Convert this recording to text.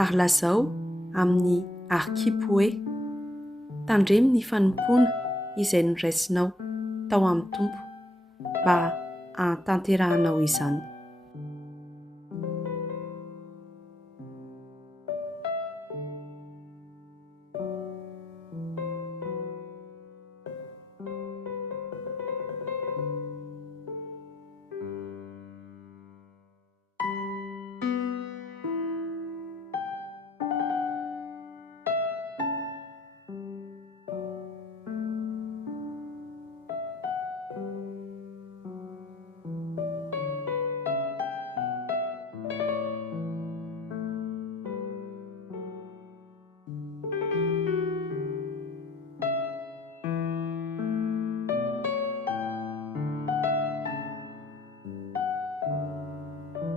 ary lazao amin'ny arkipo hoe tandremo ny fanompoana izay noraisinao tao amin'ny tompo mba hahantanterahanao izany.